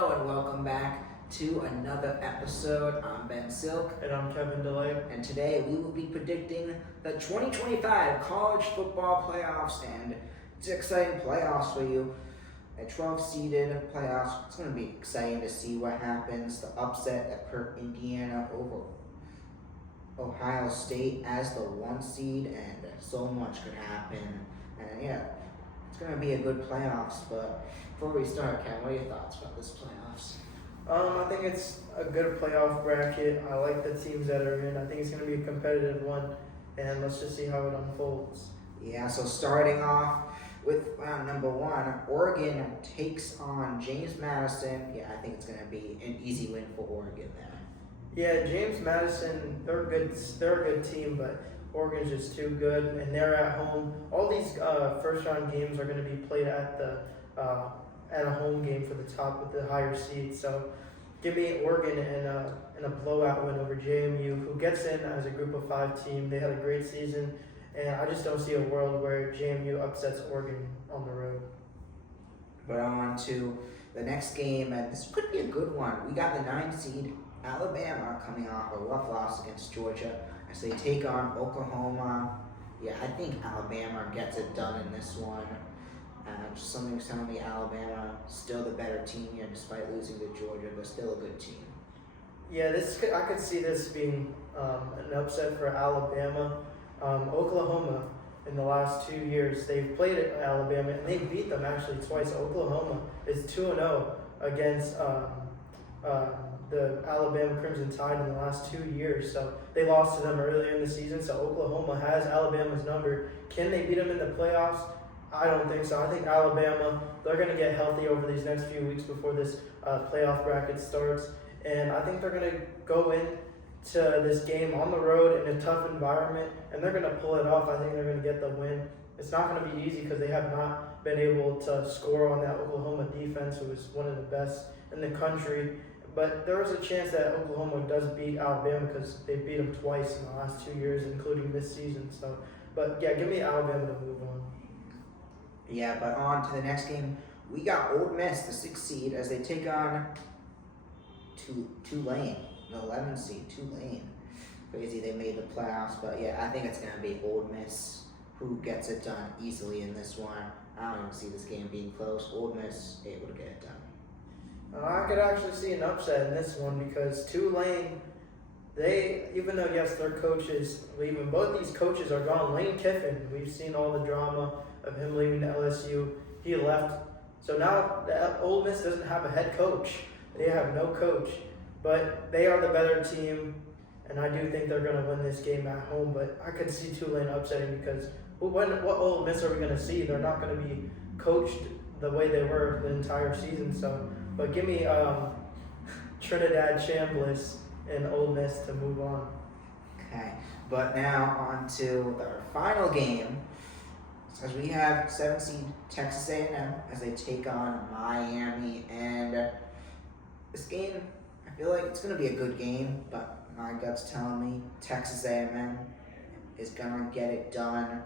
Hello and welcome back to another episode. I'm Ben Silk, And I'm Kevin DeLay. and today we will be predicting the 2025 college football playoffs, and it's exciting playoffs for you. A 12-seeded playoffs. It's going to be exciting to see what happens. The upset that put Indiana over Ohio State as the 1 seed, and so much could happen. And yeah, it's going to be a good playoffs. But before we start, Ken, what are your thoughts about this playoffs? I think it's a good playoff bracket. I like the teams that are in. I think it's going to be a competitive one, and let's just see how it unfolds. Yeah, so starting off with round number 1, Oregon takes on James Madison. Yeah, I think it's going to be an easy win for Oregon there. Yeah, James Madison, they're good. They're a good team, but Oregon's just too good, and they're at home. All these first round games are going to be played at a home game for the top with the higher seed. So give me Oregon in a blowout win over JMU, who gets in as a group of 5 team. They had a great season, and I just don't see a world where JMU upsets Oregon on the road. But on to the next game, and this could be a good one. We got the 9 seed Alabama coming off a rough loss against Georgia as they take on Oklahoma. Yeah, I think Alabama gets it done in this one. Just something's telling me Alabama still the better team here, despite losing to Georgia, but still a good team. Yeah, I could see this being an upset for Alabama. Oklahoma, in the last 2 years, they've played at Alabama, and they beat them actually twice. Oklahoma is 2-0 against the Alabama Crimson Tide in the last 2 years. So they lost to them earlier in the season. So Oklahoma has Alabama's number. Can they beat them in the playoffs? I don't think so. I think Alabama, they're going to get healthy over these next few weeks before this playoff bracket starts. And I think they're going to go into this game on the road in a tough environment, and they're going to pull it off. I think they're going to get the win. It's not going to be easy because they have not been able to score on that Oklahoma defense, who is one of the best in the country. But there is a chance that Oklahoma does beat Alabama because they beat them twice in the last 2 years, including this season. So, but yeah, give me Alabama to move on. Yeah, but on to the next game, we got Ole Miss, the 6th seed, as they take on Tulane, the 11 seed, Tulane. Crazy they made the playoffs, but yeah, I think it's going to be Ole Miss who gets it done easily in this one. I don't even see this game being close. Ole Miss able to get it done. I could actually see an upset in this one because Tulane, even though yes, their coach is leaving, both these coaches are gone. Lane Kiffin, we've seen all the drama of him leaving to LSU. He left. So now the Ole Miss doesn't have a head coach. They have no coach. But they are the better team, and I do think they're going to win this game at home. But I could see Tulane upsetting because what Ole Miss are we going to see? They're not going to be coached the way they were the entire season. So, but give me Trinidad Chambliss and Ole Miss to move on. Okay, but now on to our final game. As we have 7th seed Texas A&M as they take on Miami, and this game, I feel like it's going to be a good game, but my gut's telling me Texas A&M is going to get it done.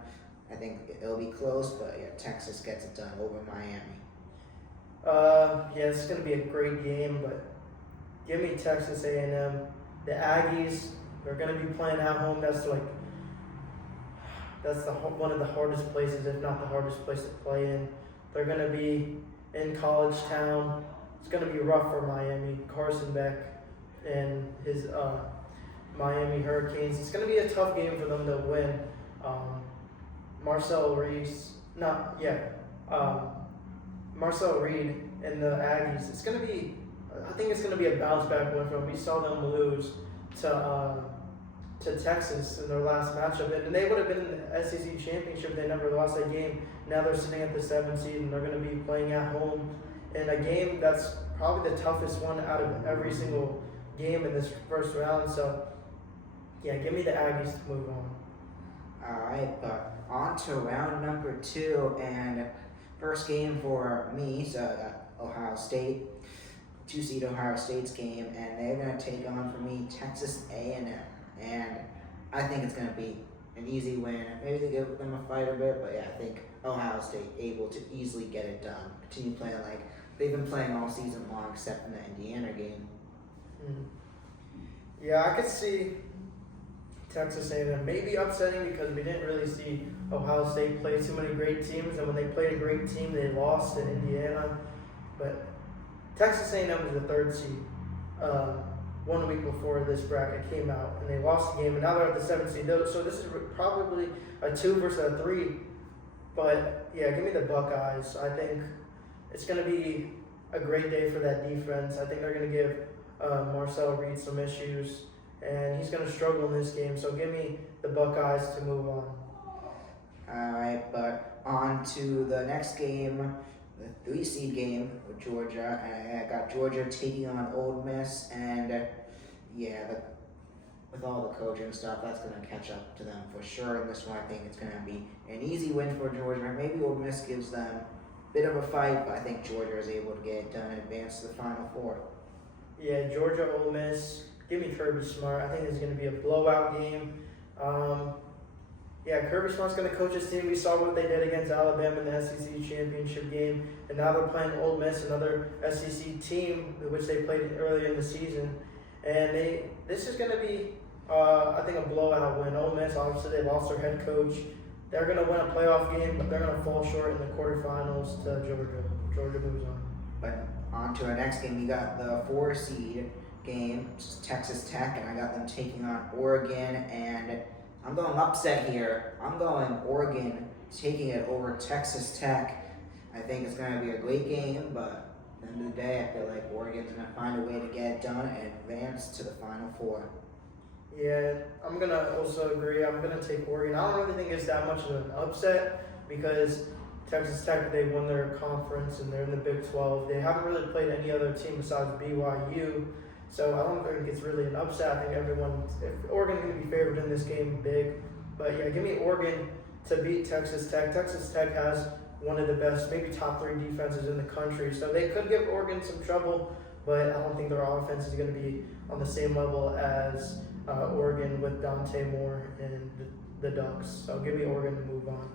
I think it'll be close, but yeah, Texas gets it done over Miami. Yeah, it's going to be a great game, but give me Texas A&M. The Aggies, they're going to be playing at home. That's one of the hardest places, if not the hardest place to play in. They're going to be in College Town. It's going to be rough for Miami. Carson Beck and his Miami Hurricanes. It's going to be a tough game for them to win. Marcel Reed and the Aggies. I think it's going to be a bounce back win for them. We saw them lose to Texas in their last matchup, and they would have been in the SEC championship. They never lost that game. Now they're sitting at the 7th seed, and they're going to be playing at home in a game that's probably the toughest one out of every single game in this first round. So, yeah, give me the Aggies to move on. All right, but on to round number 2, and first game for me, so I got Ohio State, 2 seed Ohio State's game, and they're going to take on, for me, Texas A&M. And I think it's going to be an easy win. Maybe they give them a fight a bit, but yeah, I think Ohio State able to easily get it done. Continue playing like they've been playing all season long except in the Indiana game. Yeah, I could see Texas A&M maybe upsetting because we didn't really see Ohio State play too many great teams, and when they played a great team, they lost to Indiana. But Texas A&M was the 3rd seed 1 week before this bracket came out, and they lost the game, and now they're at the 7th seed. So this is probably a 2 versus a 3. But yeah, give me the Buckeyes. I think it's going to be a great day for that defense. I think they're going to give Marcel Reed some issues, and he's going to struggle in this game. So give me the Buckeyes to move on. Alright, but on to the next game, the 3 seed game with Georgia. I got Georgia taking on Ole Miss, and with all the coaching stuff, that's going to catch up to them for sure. In this one, I think it's going to be an easy win for Georgia. Maybe Ole Miss gives them a bit of a fight, but I think Georgia is able to get it done and advance to the Final Four. Yeah, Georgia, Ole Miss. Give me Kirby Smart. I think it's going to be a blowout game. Kirby Smart's going to coach his team. We saw what they did against Alabama in the SEC championship game, and now they're playing Ole Miss, another SEC team which they played earlier in the season. And this is going to be, I think, a blowout win. Ole Miss, obviously, they lost their head coach. They're going to win a playoff game, but they're going to fall short in the quarterfinals to Georgia. Georgia moves on. But on to our next game, we got the 4 seed game, which is Texas Tech, and I got them taking on Oregon, and I'm going upset here. I'm going Oregon taking it over Texas Tech. I think it's going to be a great game, but at the end of the day, I feel like Oregon's going to find a way to get it done and advance to the Final Four. Yeah, I'm going to also agree. I'm going to take Oregon. I don't really think it's that much of an upset because Texas Tech, they won their conference and they're in the Big 12. They haven't really played any other team besides BYU. So I don't think it's really an upset. I think if Oregon's going to be favored in this game, big. But yeah, give me Oregon to beat Texas Tech. Texas Tech has one of the best, maybe top 3 defenses in the country. So they could give Oregon some trouble, but I don't think their offense is going to be on the same level as Oregon with Dante Moore and the Ducks. So give me Oregon to move on.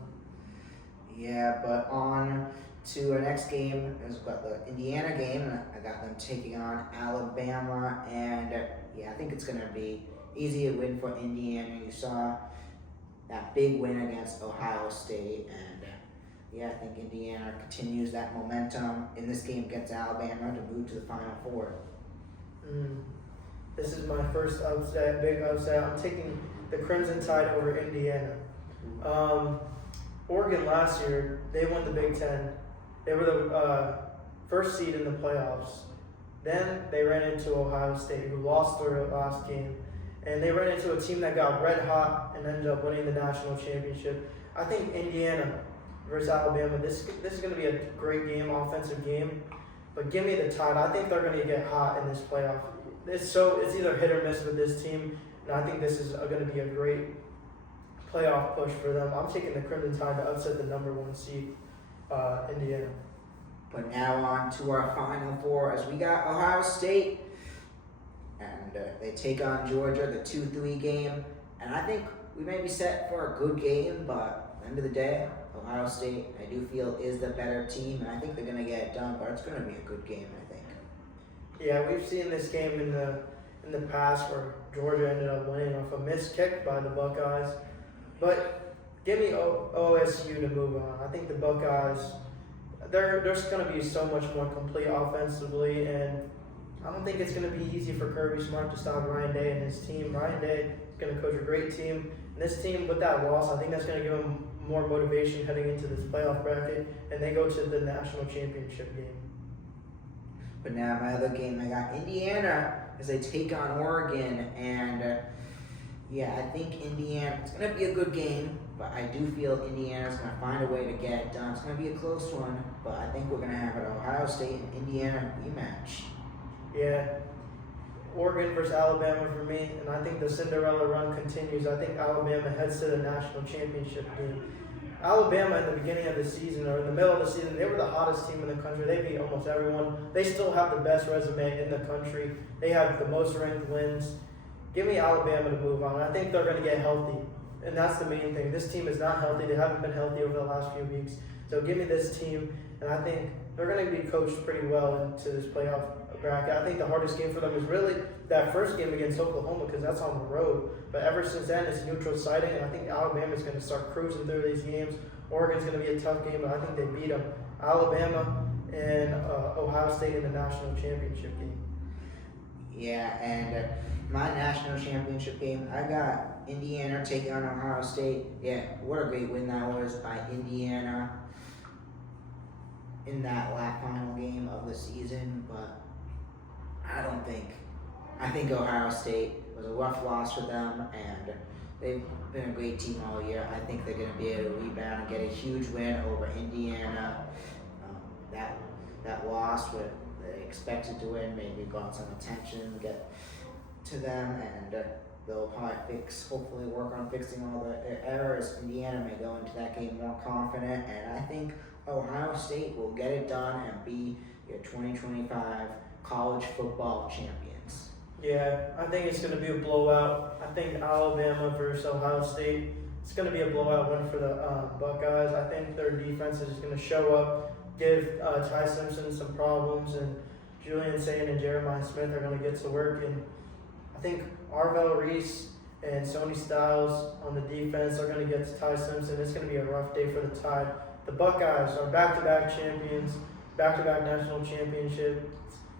Yeah, but on to our next game is about the Indiana game, and I got them taking on Alabama, and I think it's going to be easy to win for Indiana. You saw that big win against Ohio State, and I think Indiana continues that momentum in this game against Alabama to move to the Final Four. This is my first upset, big upset. I'm taking the Crimson Tide over Indiana. Oregon last year, they won the Big Ten. They were the first seed in the playoffs. Then they ran into Ohio State, who lost their last game. And they ran into a team that got red hot and ended up winning the national championship. I think Indiana versus Alabama, this is going to be a great game, offensive game. But give me the Tide. I think they're going to get hot in this playoff. It's either hit or miss with this team. And I think this is going to be a great playoff push for them. I'm taking the Crimson Tide to upset the number 1 seed, Indiana. But now on to our Final Four, as we got Ohio State, and they take on Georgia, the 2-3 game. And I think we may be set for a good game, but at the end of the day, Ohio State, I do feel, is the better team, and I think they're going to get it done, but it's going to be a good game, I think. Yeah, we've seen this game in the past where Georgia ended up winning off a missed kick by the Buckeyes. But give me OSU to move on. I think the Buckeyes, they're just going to be so much more complete offensively, and I don't think it's going to be easy for Kirby Smart to stop Ryan Day and his team. Ryan Day is going to coach a great team. And this team, with that loss, I think that's going to give them more motivation heading into this playoff bracket, and they go to the national championship game. But now my other game, I got Indiana as they take on Oregon, and I think Indiana, it's going to be a good game, but I do feel Indiana's going to find a way to get it done. It's going to be a close one, but I think we're going to have an Ohio State and Indiana rematch. Yeah, Oregon versus Alabama for me, and I think the Cinderella run continues. I think Alabama heads to the national championship game. Alabama in the beginning of the season, or in the middle of the season, they were the hottest team in the country. They beat almost everyone. They still have the best resume in the country. They have the most ranked wins. Give me Alabama to move on. I think they're going to get healthy, and that's the main thing. This team is not healthy. They haven't been healthy over the last few weeks. So give me this team, and I think they're going to be coached pretty well into this playoff bracket. I think the hardest game for them is really that first game against Oklahoma because that's on the road. But ever since then, it's neutral siting, and I think Alabama's going to start cruising through these games. Oregon's going to be a tough game, but I think they beat them. Alabama and Ohio State in the national championship game. Yeah, and my national championship game, I got Indiana taking on Ohio State. Yeah, what a great win that was by Indiana in that last final game of the season. But I think Ohio State was a rough loss for them, and they've been a great team all year. I think they're going to be able to rebound and get a huge win over Indiana. That loss, where they expected to win, maybe got some attention, get to them, and they'll probably hopefully work on fixing all the errors. Indiana may go into that game more confident, and I think Ohio State will get it done and be your 2025 college football champions. Yeah, I think it's going to be a blowout. I think Alabama versus Ohio State, it's going to be a blowout win for the Buckeyes. I think their defense is going to show up, give Ty Simpson some problems, and Julian Sain and Jeremiah Smith are going to get to work. And I think Arvell Reese and Sony Styles on the defense are going to get to Ty Simpson. It's going to be a rough day for the Tide. The Buckeyes are back-to-back champions, back-to-back national championships.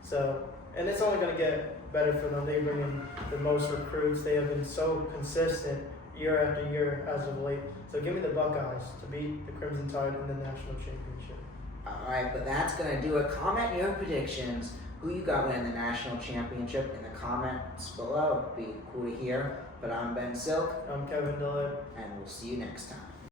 So, and it's only going to get better for them. They bring in the most recruits. They have been so consistent year after year as of late. So give me the Buckeyes to beat the Crimson Tide in the national championship. Alright, but that's going to do it. Comment your predictions. Who you got winning the national championship in the comments below. It'd be cool to hear. But I'm Ben Silk. I'm Kevin Dillard. And we'll see you next time.